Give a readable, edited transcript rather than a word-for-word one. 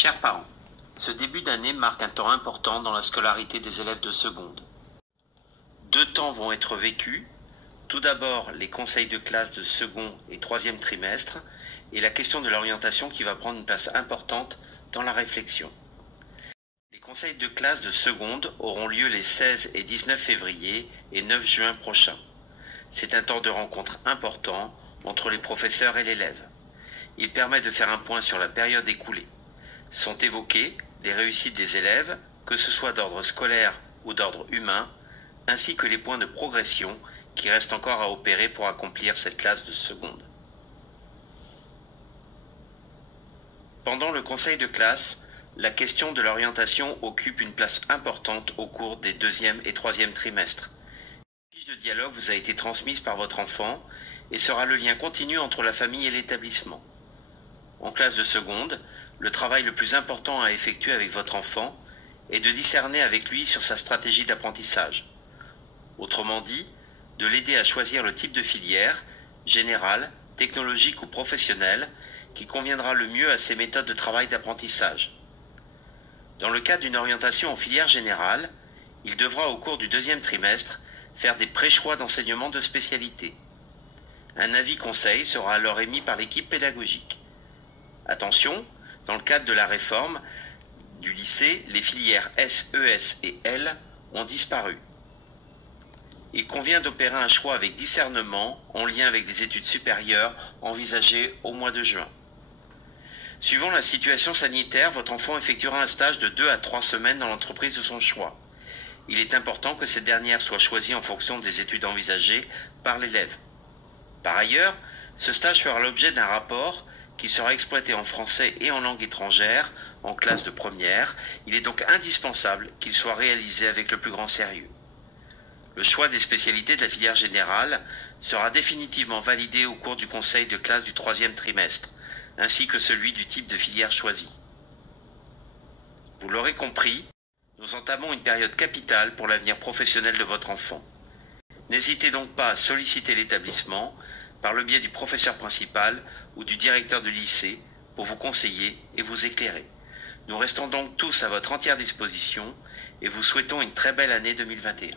Chers parents, ce début d'année marque un temps important dans la scolarité des élèves de seconde. Deux temps vont être vécus. Tout d'abord, les conseils de classe de second et troisième trimestre et la question de l'orientation qui va prendre une place importante dans la réflexion. Les conseils de classe de seconde auront lieu les 16 et 19 février et 9 juin prochains. C'est un temps de rencontre important entre les professeurs et l'élève. Il permet de faire un point sur la période écoulée. Sont évoquées les réussites des élèves, que ce soit d'ordre scolaire ou d'ordre humain, ainsi que les points de progression qui restent encore à opérer pour accomplir cette classe de seconde. Pendant le conseil de classe, la question de l'orientation occupe une place importante au cours des deuxième et troisième trimestres. Une fiche de dialogue vous a été transmise par votre enfant et sera le lien continu entre la famille et l'établissement. En classe de seconde, le travail le plus important à effectuer avec votre enfant est de discerner avec lui sur sa stratégie d'apprentissage. Autrement dit, de l'aider à choisir le type de filière, générale, technologique ou professionnelle, qui conviendra le mieux à ses méthodes de travail d'apprentissage. Dans le cadre d'une orientation en filière générale, il devra au cours du deuxième trimestre faire des pré-choix d'enseignement de spécialité. Un avis conseil sera alors émis par l'équipe pédagogique. Attention, dans le cadre de la réforme du lycée, les filières S, ES et L ont disparu. Il convient d'opérer un choix avec discernement en lien avec les études supérieures envisagées au mois de juin. Suivant la situation sanitaire, votre enfant effectuera un stage de 2 à 3 semaines dans l'entreprise de son choix. Il est important que cette dernière soit choisie en fonction des études envisagées par l'élève. Par ailleurs, ce stage fera l'objet d'un rapport qui sera exploité en français et en langue étrangère en classe de première. Il est donc indispensable qu'il soit réalisé avec le plus grand sérieux. Le choix des spécialités de la filière générale sera définitivement validé au cours du conseil de classe du troisième trimestre, ainsi que celui du type de filière choisie. Vous l'aurez compris, nous entamons une période capitale pour l'avenir professionnel de votre enfant. N'hésitez donc pas à solliciter l'établissement par le biais du professeur principal ou du directeur de lycée pour vous conseiller et vous éclairer. Nous restons donc tous à votre entière disposition et vous souhaitons une très belle année 2021.